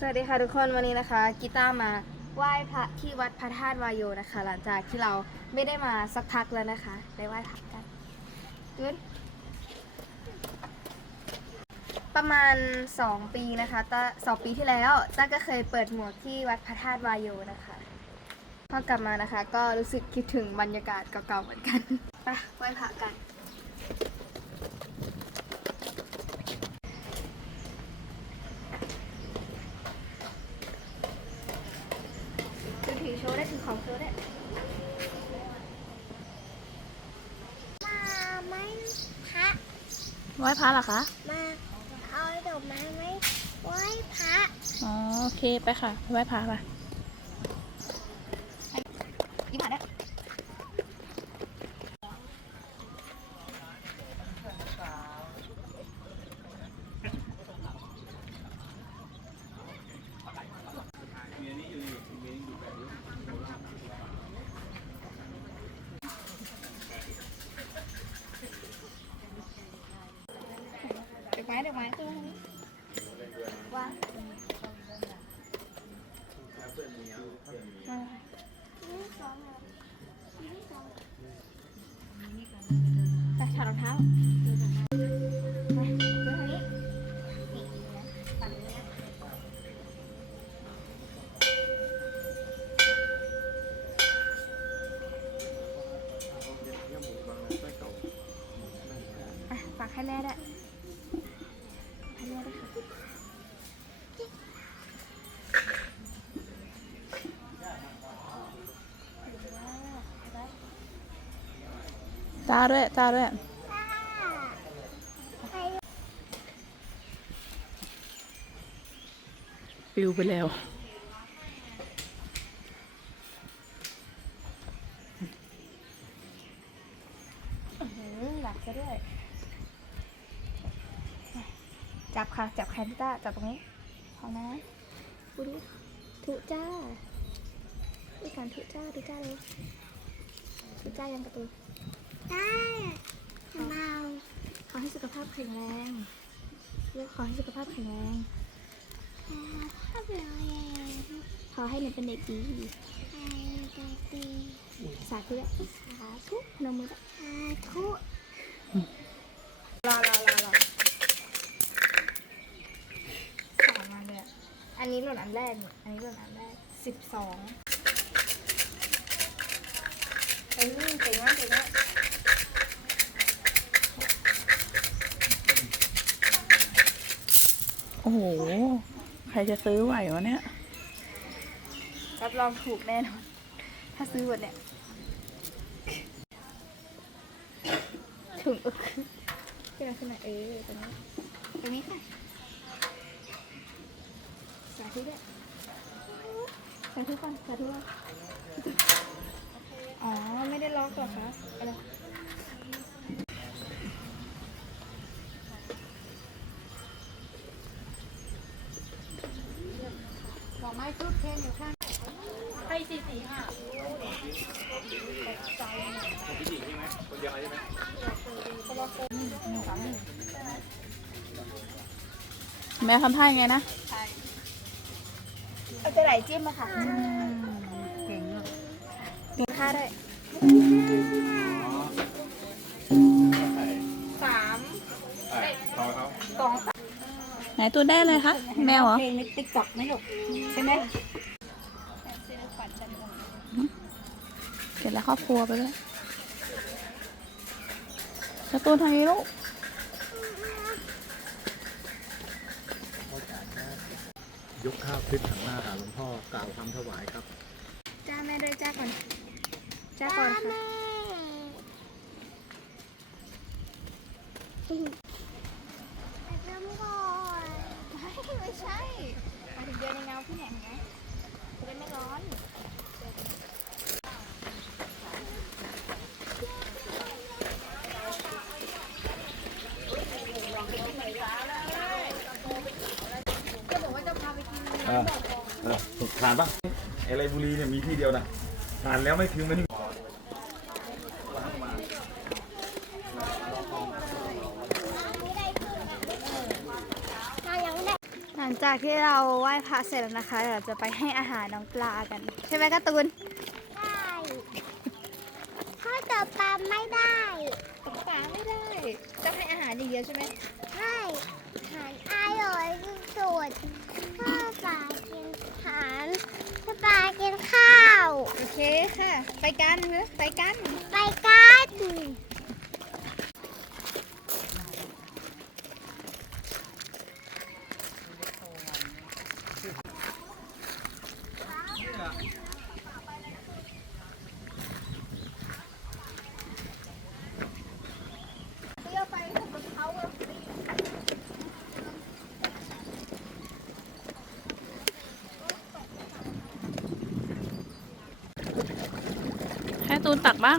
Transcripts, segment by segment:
สวัสดีค่ะทุกคนวันนี้นะคะกีตาร์มาไหว้พระที่วัดพระธาตุวายโยนะคะ หลังจากที่เราไม่ได้มาสักพักแล้วนะคะได้ไหว้พระกันขึ้นประมาณ 2 ปีนะคะตาสองปีที่แล้วต้าก็เคยเปิดหมวกที่วัดพระธาตุวายโยนะคะพอกลับมานะคะ ก็รู้สึกคิดถึงบรรยากาศเก่าๆเหมือนกันไปไหว้พระกัน ถือถือโชว์ได้ถือ ของโชว์ได้มาไหมพระไหว้พระเหรอคะ มาเอาดอกไม้ไหมไหว้พระ อ๋อ โอเค ไปค่ะ ไหว้พระไป ยิ้มหาได้ เด็ก ไม้เด็กไม้ตัวนี้ว่าไปถอดรองเท้า ตาด้วยตาด้วยปิวไปแล้วอื้อหือหลักซะด้วย จับค่ะ จับแขนพี่ต้า จับตรงนี้พอนะดูดิถุจ้าดูก่อนถุจ้าดูจ้าเลยถุจ้ายังกระตู ได้ทำเมาขอให้สุขภาพแข็งแรงเรียกขอให้สุขภาพแข็งแรงภาพเราเองขอให้หนูเป็นเด็กดีไอ้เด็กดีสาธุด้วยสาธุนมมือสาธุรอรอรอรอสองมาเลยอะอันนี้หล่นอันแรกเนี่ยอันนี้หล่นอันแรกสิบสองเฮ้ยเก่งมากเก่งมากโอ้โห ใครจะซื้อไหววะเนี่ย รับรองถูกแน่นอน ถ้าซื้อวันเนี้ยถึงอึกขึ้นมาขึ้นมาเออตรงนี้ตรงนี้ค่ะสาธุด้วยสาธุก่อนสาธุก่อน อ๋อ ไม่ได้ล็อกหรอคะอะไรดอกไม้ทุบเทียนอยู่ข้างแม่ทำท่ายังไงนะเอาจะไหลจิ้มมาค่ะเก่งอะ เก่งท่าได้สามสองสามไหนตัวได้เลยคะแมวเหรอเพลงในติ๊กต็อกไหมลูกใช่ไหมเสร็จแล้วครอบครัวไปด้วยการะตูนทางนี้ลูกยกข้าวคลิปหันหน้าหาหลวงพ่อ กล่าวคำถวายครับ จ้าแม่ด้วยจ้าก่อน จ้าก่อนค่ะน้ำก่อนไม่ไม่ใช่มาถึงเดือนในเงาพี่แหน่งนะจะได้ไม่ร้อนเออเออทานปะไอไรบุรีเนี่ยมีที่เดียวนะทานแล้วไม่ถึงมัน ถ้ายังไม่ได้ หลัง จากจากที่เราไหว้พระเสร็จแล้วนะคะเดี๋ยวเราจะไปให้อาหารน้องปลากัน ใช่ไหมการ์ตูนได้พ่อจับปลาไม่ได้ปลาไม่ได้ จะให้อาหารอย่างเดียวใช่ไหมใช่อาหารอร่อยที่สุดพ่อปลากินอาหารพ่อปลากินข้าว โอเคค่ะ ไปกันเนอะไปกัน ไปกัน เที่ยวไปกับเขาอะ ให้ตูนตักบ้าง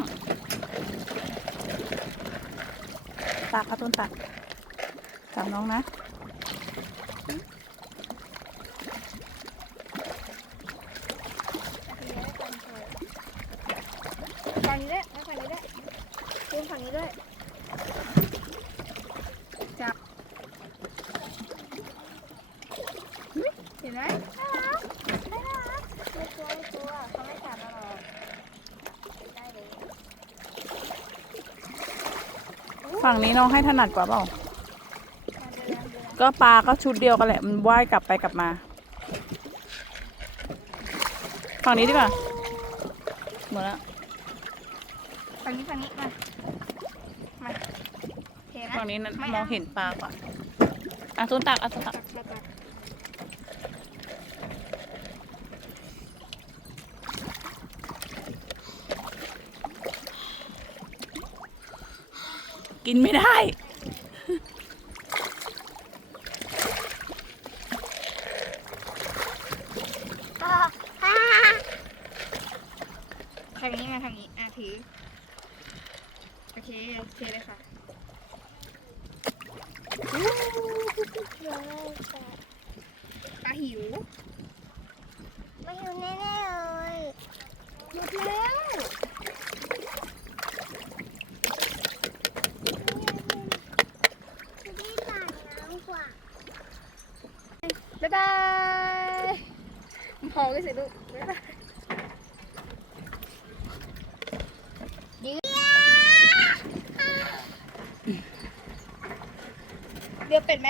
ตักค่ะตูนตักตักน้องนะ ฝั่งนี้ด้วยฝั่งนี้ด้วยยืนฝั่งนี้ด้วย จับอุ๊ยเห็นไหมน่ารักน่ารักไม่กลัวไม่กลัวเขาไม่กัดเราหรอกได้เลย ฝั่งนี้น้องให้ถนัดกว่าเปล่ามาเดินเดินก็ปลาก็ชุดเดียวกันแหละ มันว่ายกลับไปกลับมา ฝั่งนี้ดีกว่าหมดแล้วฝั่งนี้ฝั่งนี้มา มาโอเคนะฝั่งนี้นั้นไม่มเอาองเห็นปลากว่าอะตูนตักอะตูนตัก ตักตักตัก กินไม่ได้พ่อฮ่าทางนี้มาทางนี้ อะถือ โอเค โอเคเลยค่ะเดี๋ยวเลยแต่ปลาหิว ไม่อยู่แน่ๆเลยหมดแล้ว ที่ตากน้ำกว่า บ๊ายบายมองกันสิลูกบ๊ายบายเดี๋ยวเป็นไหม